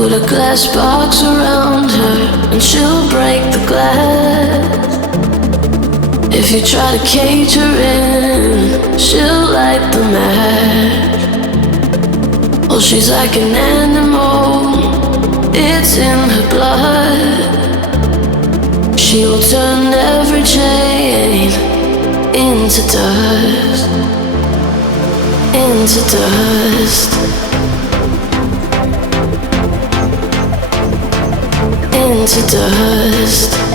Put a glass box around her and she'll break the glass. If you try to cage her in, she'll light the match. Oh, she's like an animal, it's in her blood. She will turn every chain into dust, into dust, into dust.